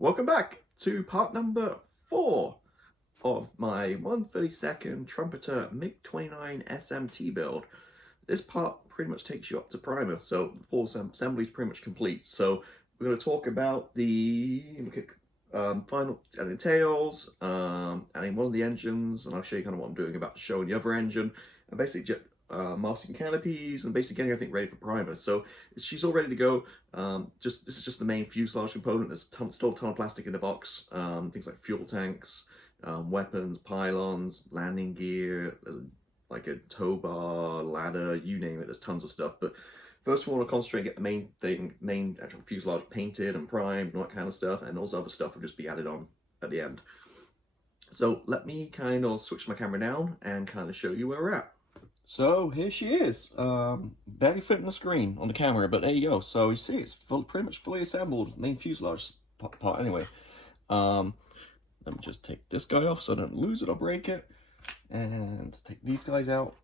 Welcome back to part number 4 of my 1/32 Trumpeter Mig-29SMT build. This part pretty much takes you up to primer, so the full assembly is pretty much complete. So we're going to talk about the final adding tails, adding one of the engines, and I'll show you kind of what I'm doing about showing the other engine, and basically masking canopies and basically getting everything ready for primer. So she's all ready to go. This is just the main fuselage component. There's still a ton of plastic in the box. Things like fuel tanks, weapons, pylons, landing gear, like a tow bar, ladder, you name it. There's tons of stuff. But first we want to concentrate and get the main actual fuselage painted and primed and all that kind of stuff, and all this other stuff will just be added on at the end. So let me kind of switch my camera down and kind of show you where we're at. So here she is, barely fitting the screen on the camera, but there you go. So you see it's pretty much fully assembled, main fuselage part anyway. Let me just take this guy off so I don't lose it or break it, and take these guys out.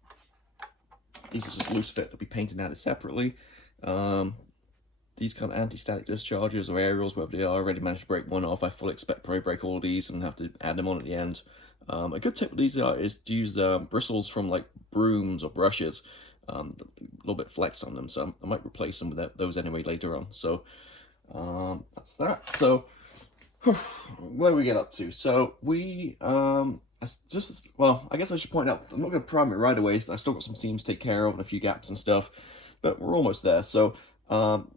These are just loose fit, they'll be painted and added separately. These kind of anti-static discharges or aerials, wherever they are, I already managed to break one off. I fully expect to probably break all of these and have to add them on at the end. A good tip with these is to use bristles from like brooms or brushes, a little bit flex on them, so I might replace them with those anyway later on. So that's that. So where do we get up to? So we well, I guess I should point out I'm not going to prime it right away, so I've still got some seams to take care of and a few gaps and stuff, but we're almost there. So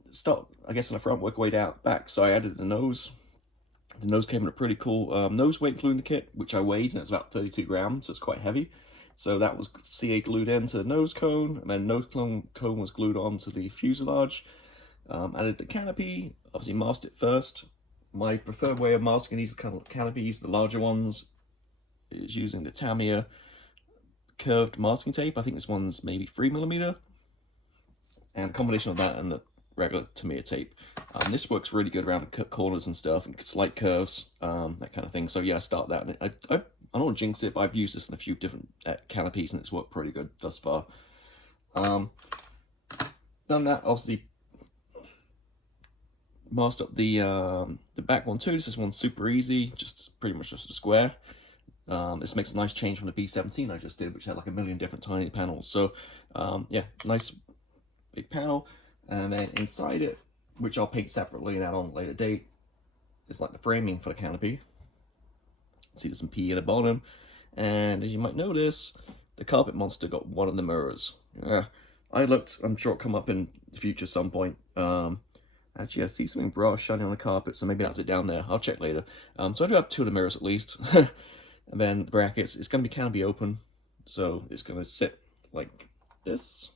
start, I guess, in the front, work our way down back. So I added the nose. The nose came in a pretty cool nose weight glue in the kit, which I weighed, and it's about 32 grams, so it's quite heavy. So that was CA glued into the nose cone, and then nose cone was glued onto the fuselage. Added the canopy, obviously masked it first. My preferred way of masking these kind of canopies, the larger ones, is using the Tamiya curved masking tape. I think this one's maybe 3mm. And a combination of that and the regular Tamiya tape. This works really good around corners and stuff, and slight curves, that kind of thing. So yeah, I start that. And I don't want to jinx it, but I've used this in a few different canopies, and it's worked pretty good thus far. Done that, obviously masked up the back one too. This one's super easy, just pretty much just a square. This makes a nice change from the B17 I just did, which had like a million different tiny panels. So yeah, nice big panel. And then inside it, which I'll paint separately and add on at a later date, is like the framing for the canopy. See, there's some PE at the bottom. And as you might notice, the carpet monster got one of the mirrors. I looked, I'm sure it'll come up in the future at some point. Actually, I see something brass shining on the carpet, so maybe that's it down there. I'll check later. So I do have 2 of the mirrors at least. And then the brackets, it's going to be canopy open. So it's going to sit like this.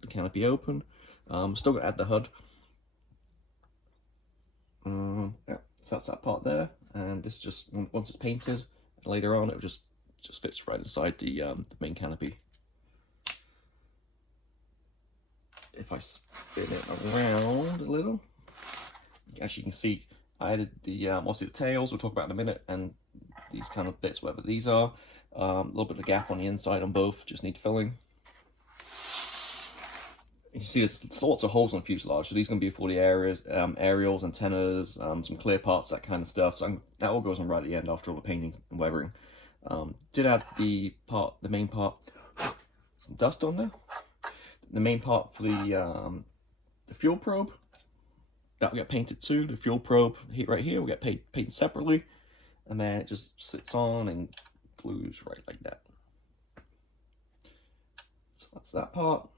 The canopy open. Still got to add the HUD. Yeah, so that's that part there, and this just once it's painted later on, it just fits right inside the main canopy. If I spin it around a little, actually you can see I added the obviously the tails. We'll talk about in a minute, and these kind of bits, whatever these are. A little bit of a gap on the inside on both, just need filling. You see there's lots of holes on the fuselage, so these are going to be for the aerials, antennas, some clear parts, that kind of stuff. So that all goes on right at the end after all the painting and weathering. Did add the main part, some dust on there. The main part for the fuel probe, that will get painted too. The fuel probe right here will get painted separately, and then it just sits on and glues right like that. So that's that part.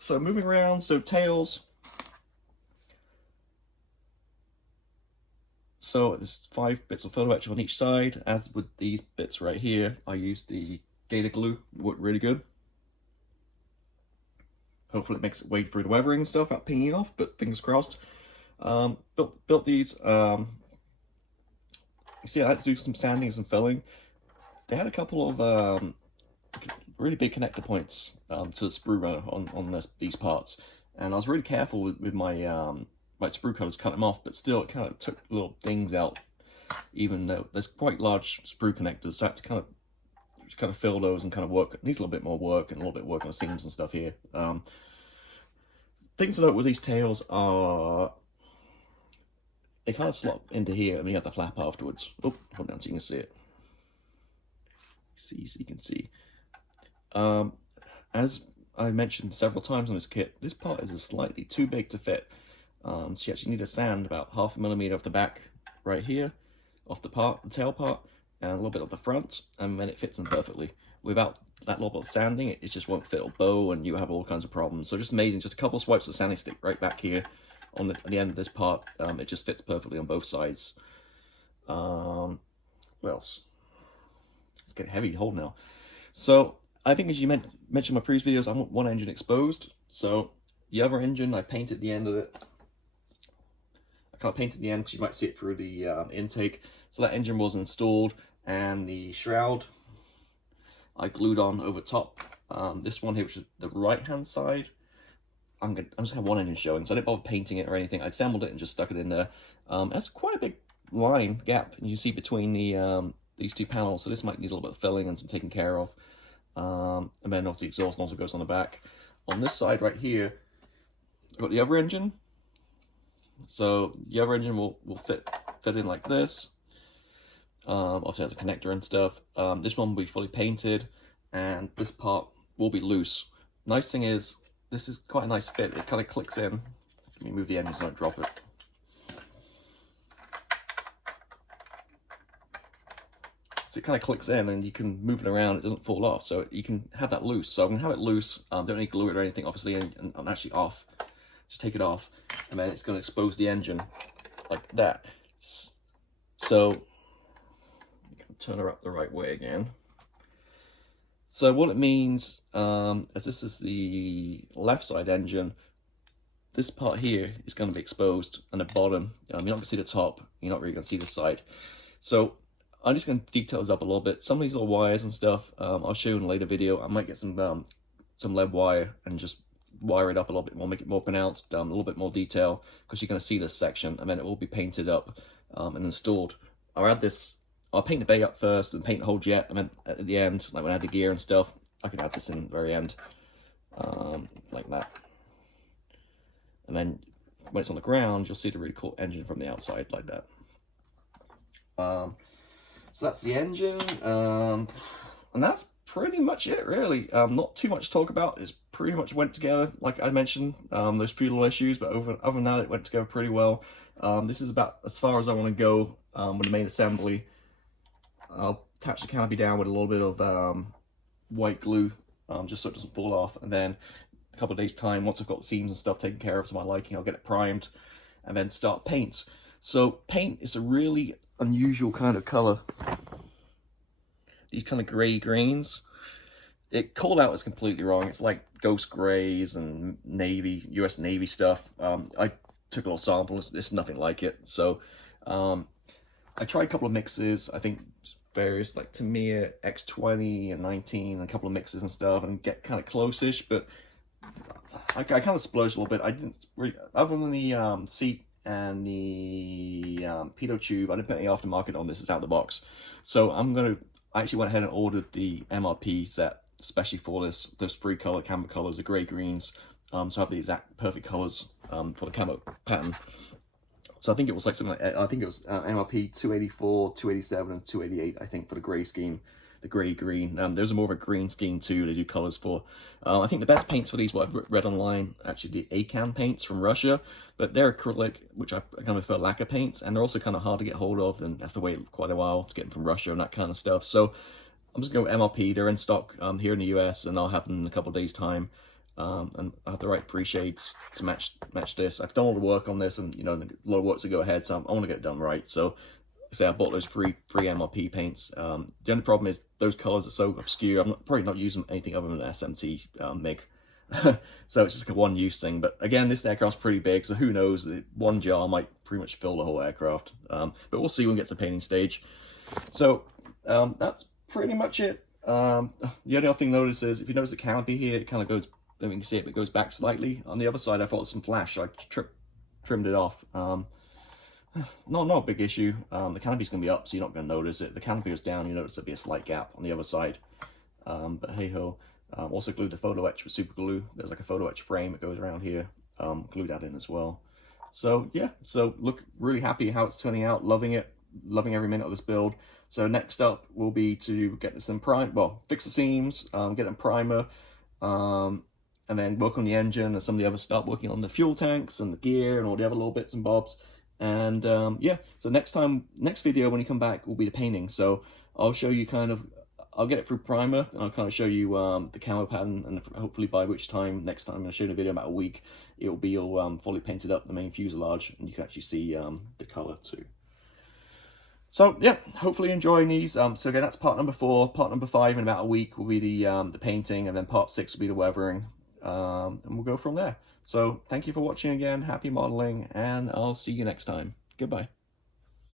So moving around, so tails. So there's 5 bits of photo etch on each side. As with these bits right here, I used the Gator glue. It worked really good. Hopefully it makes it way through the weathering and stuff, without pinging off, but fingers crossed. Built these. You see, I had to do some sanding and filling. They had a couple of really big connector points to the sprue runner on these parts, and I was really careful with my my sprue cutters to cut them off, but still it kind of took little things out, even though there's quite large sprue connectors, so I had to kind of fill those and kind of work. It needs a little bit more work and a little bit of work on the seams and stuff here. things to note with these tails are they kind of slot into here, and you have to flap afterwards. Oh, hold on so you can see it. See, so you can see. As I mentioned several times on this kit, this part is slightly too big to fit. So you actually need to sand about 0.5 millimeter off the back right here, off the tail part, and a little bit off the front, and then it fits in perfectly. Without that little bit of sanding, it just won't fit or bow, and you have all kinds of problems. So just amazing, just a couple swipes of sanding stick right back here on the end of this part. It just fits perfectly on both sides. What else? It's getting heavy to hold now. So I think, as you mentioned in my previous videos, I want one engine exposed. So the other engine, I painted the end of it. I kind of painted the end because you might see it through the intake. So that engine was installed, and the shroud I glued on over top. This one here, which is the right-hand side, I'm just have one engine showing, so I didn't bother painting it or anything. I assembled it and just stuck it in there. That's quite a big line gap you see between the these two panels, so this might need a little bit of filling and some taking care of. And then obviously the exhaust nozzle goes on the back. On this side right here, I've got the other engine. So the other engine will fit in like this. Obviously has a connector and stuff. This one will be fully painted, and this part will be loose. Nice thing is, this is quite a nice fit. It kind of clicks in. Let me move the engine so I don't drop it. So it kind of clicks in, and you can move it around. It doesn't fall off, so you can have that loose. So I'm gonna have it loose. Don't need to glue it or anything, obviously, and actually off. Just take it off, and then it's gonna expose the engine like that. So turn her up the right way again. So what it means, as this is the left side engine, this part here is going to be exposed, and the bottom, you're not going to see the top, you're not really going to see the side. So I'm just going to detail this up a little bit. Some of these little wires and stuff, I'll show you in a later video. I might get some lead wire and just wire it up a little bit more, make it more pronounced, a little bit more detail, because you're going to see this section, and then it will be painted up and installed. I'll paint the bay up first and paint the whole jet, and then at the end, like when I add the gear and stuff, I can add this in the very end, like that. And then when it's on the ground, you'll see the really cool engine from the outside, like that. So that's the engine, and that's pretty much it, really. Not too much to talk about. It's pretty much went together, like I mentioned. There's a few little issues, but other than that, it went together pretty well. This is about as far as I want to go with the main assembly. I'll attach the canopy down with a little bit of white glue, just so it doesn't fall off. And then a couple of days' time, once I've got the seams and stuff taken care of to my liking, I'll get it primed and then start paint. So paint is a really unusual kind of color. These kind of gray greens. It called out as completely wrong. It's like ghost grays and navy, US Navy stuff. I took a little sample. It's nothing like it. So I tried a couple of mixes. I think various, like Tamiya X20 and 19, and a couple of mixes and stuff, and get kind of close-ish, but I kind of splurged a little bit. I didn't really, other than the seat and the pitot tube, I didn't put any aftermarket on this. It's out of the box. So I actually went ahead and ordered the MRP set, especially for those 3 color camber colors, the gray greens. So I have the exact perfect colors for the camo pattern. So I think it was like something like, I think it was MRP 284, 287, and 288, I think, for the gray scheme, the gray green. There's more of a green scheme too, they do colors for. I think the best paints for these, what I've read online, actually the ACAN paints from Russia, but they're acrylic, which I kind of prefer lacquer paints, and they're also kind of hard to get hold of, and have to wait quite a while to get them from Russia and that kind of stuff. So I'm just going to go with MRP. They're in stock here in the US, and I'll have them in a couple of days' time. And I have the right pre-shades to match this. I've done all the work on this, and a lot of work to go ahead, so I want to get it done right. So I bought those free MRP paints. The only problem is those colors are so obscure. I'm probably not using anything other than an SMT MiG. So it's just like a one-use thing. But again, this aircraft's pretty big, so who knows? One jar might pretty much fill the whole aircraft. But we'll see when it gets to the painting stage. So that's pretty much it. The only other thing to notice is, if you notice the canopy here, it kind of goes, I mean, you can see it goes back slightly. On the other side, I thought it was some flash, so I trimmed it off. Not a big issue. The canopy's going to be up, so you're not going to notice it. The canopy was down, you notice there'll be a slight gap on the other side. But hey-ho. Also glued the photo etch with super glue. There's like a photo etch frame that goes around here. glue that in as well. So yeah, so look, really happy how it's turning out, loving it, loving every minute of this build. So next up will be to get this in prime, well, fix the seams, get it in primer, and then work on the engine and some of the other stuff, working on the fuel tanks and the gear and all the other little bits and bobs. And yeah, so next video when you come back will be the painting. So I'll show you kind of, I'll get it through primer, and I'll kind of show you the camo pattern, and hopefully by which time, next time I'll show you a video in about a week, it'll be all fully painted up, the main fuselage, and you can actually see the color too. So yeah, hopefully enjoying these. So again, that's part number 4. Part number 5 in about a week will be the painting, and then part 6 will be the weathering, and we'll go from there. So thank you for watching again. Happy modeling, and I'll see you next time. Goodbye.